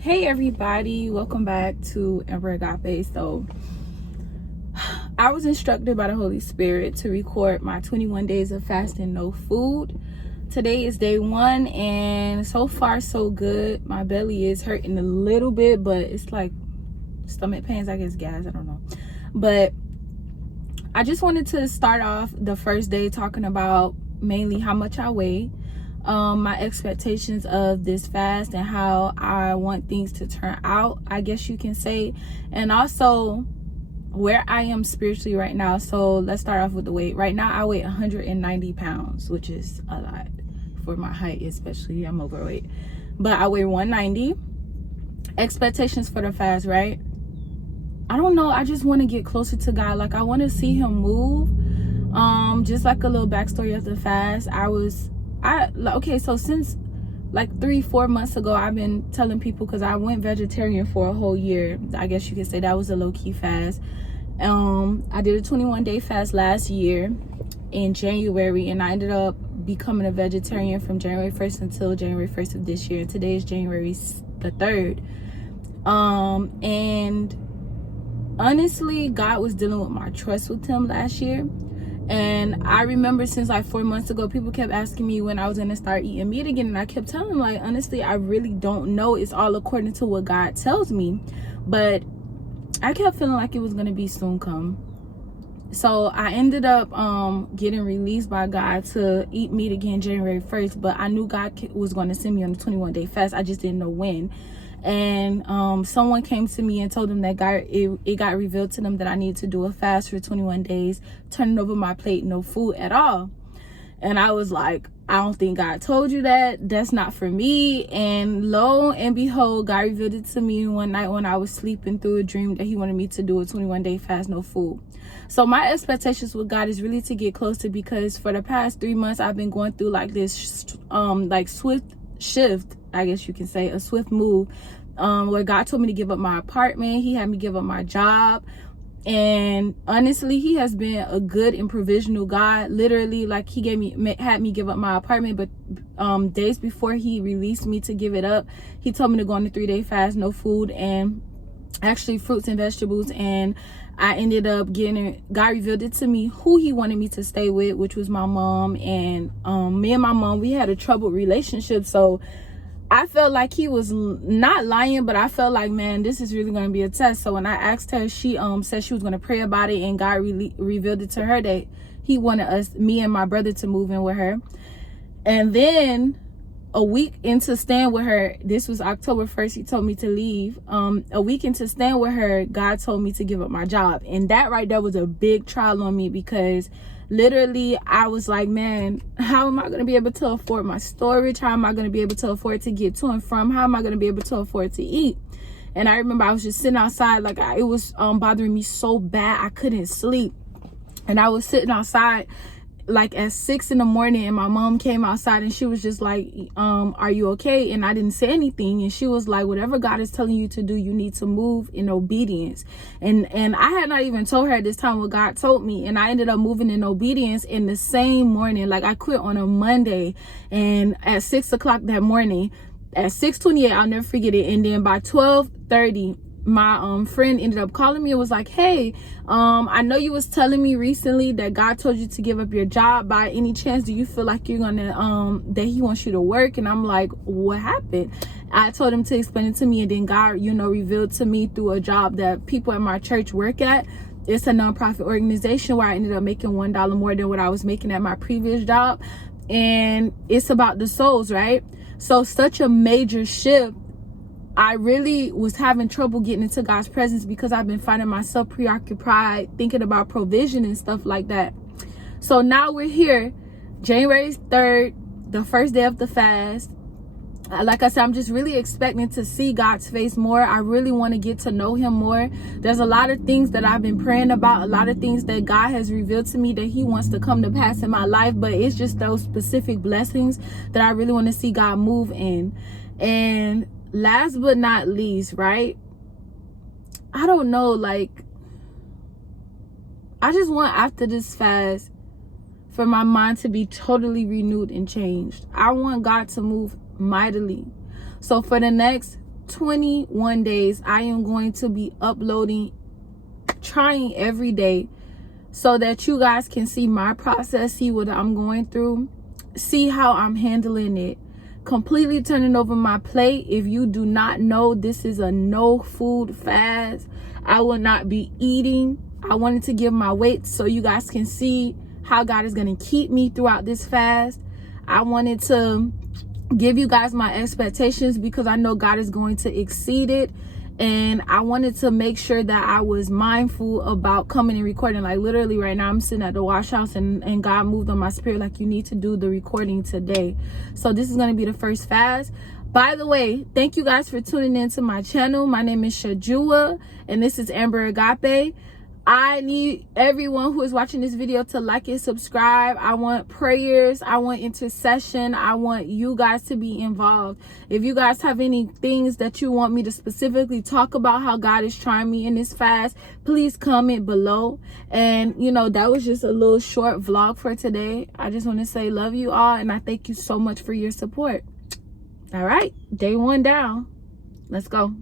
Hey everybody, welcome back to Ember Agape. So I was instructed by the Holy Spirit to record my 21 days of fasting, no food. Today is day 1 and so far so good. My belly is hurting a little bit, but it's like stomach pains, I guess gas, I don't know. But I just wanted to start off the first day talking about mainly how much I weigh, my expectations of this fast and how I want things to turn out, I guess you can say, and also where I am spiritually right now. So let's start off with the weight. Right now I weigh 190 pounds, which is a lot for my height, especially. I'm overweight, but I weigh 190. Expectations for the fast, right? I don't know, I just want to get closer to God. Like, I want to see him move. Just like a little backstory of the fast, okay, so since like 3-4 months ago, I've been telling people, because I went vegetarian for a whole year. I guess you could say that was a low-key fast. I did a 21-day fast last year in January, and I ended up becoming a vegetarian from January 1st until January 1st of this year. Today is January the 3rd. And honestly, God was dealing with my trust with him last year. And I remember since like 4 months ago, people kept asking me when I was gonna start eating meat again, and I kept telling them, like, honestly, I really don't know. It's all according to what God tells me. But I kept feeling like it was gonna be soon come. So I ended up getting released by God to eat meat again January 1st, but I knew God was going to send me on a 21-day fast. I just didn't know when. And someone came to me and told them that it got revealed to them that I needed to do a fast for 21 days, turning over my plate, no food at all. And I was like, I don't think God told you that. That's not for me. And lo and behold, God revealed it to me one night when I was sleeping through a dream that he wanted me to do a 21-day fast, no food. So my expectations with God is really to get closer, because for the past 3 months, I've been going through like this like swift shift, I guess you can say, a swift move, where God told me to give up my apartment. He had me give up my job. And honestly, he has been a good and provisional God. Literally, like, he had me give up my apartment, but days before he released me to give it up, he told me to go on a 3-day fast, no food, and actually fruits and vegetables. And I ended up God revealed it to me who he wanted me to stay with, which was my mom. And me and my mom, we had a troubled relationship, so I felt like he was not lying, but I felt like, man, this is really going to be a test. So when I asked her, she said she was going to pray about it, and God revealed it to her that he wanted me and my brother to move in with her. And then a week into staying with her, this was October 1st, he told me to leave. A week into staying with her, God told me to give up my job. And that right there was a big trial on me, because literally I was like, man, how am I going to be able to afford my storage? How am I going to be able to afford to get to and from? How am I going to be able to afford to eat? And I remember I was just sitting outside, like, it was bothering me so bad I couldn't sleep. And I was sitting outside like at 6 in the morning, and my mom came outside and she was just like, are you okay? And I didn't say anything, and she was like, whatever God is telling you to do, you need to move in obedience. And I had not even told her at this time what God told me, and I ended up moving in obedience in the same morning. Like, I quit on a Monday, and at 6 o'clock that morning, at 6:28, I'll never forget it, and then by 12:30, my friend ended up calling me and was like, hey, I know you was telling me recently that God told you to give up your job. By any chance, do you feel like you're gonna that he wants you to work? And I'm like, what happened? I told him to explain it to me, and then God, revealed to me through a job that people at my church work at. It's a nonprofit organization where I ended up making $1 more than what I was making at my previous job, and it's about the souls, right? So such a major shift. I really was having trouble getting into God's presence, because I've been finding myself preoccupied thinking about provision and stuff like that. So now we're here, January 3rd, the first day of the fast. Like I said, I'm just really expecting to see God's face more. I really want to get to know him more. There's a lot of things that I've been praying about, a lot of things that God has revealed to me that he wants to come to pass in my life, but it's just those specific blessings that I really want to see God move in. And last but not least, right? I don't know, like, I just want after this fast for my mind to be totally renewed and changed. I want God to move mightily. So for the next 21 days, I am going to be uploading, trying every day, so that you guys can see my process, see what I'm going through, see how I'm handling it. Completely turning over my plate. If you do not know, this is a no food fast. I will not be eating. I wanted to give my weight so you guys can see how God is going to keep me throughout this fast. I wanted to give you guys my expectations because I know God is going to exceed it. And I wanted to make sure that I was mindful about coming and recording. Like literally right now, I'm sitting at the wash house and God moved on my spirit like, you need to do the recording today. So this is going to be the first fast. By the way, thank you guys for tuning into my channel. My name is Shajua and this is Amber Agape. I need everyone who is watching this video to like and subscribe. I want prayers. I want intercession. I want you guys to be involved. If you guys have any things that you want me to specifically talk about how God is trying me in this fast, please comment below. And, you know, that was just a little short vlog for today. I just want to say love you all. And I thank you so much for your support. All right. Day 1 down. Let's go.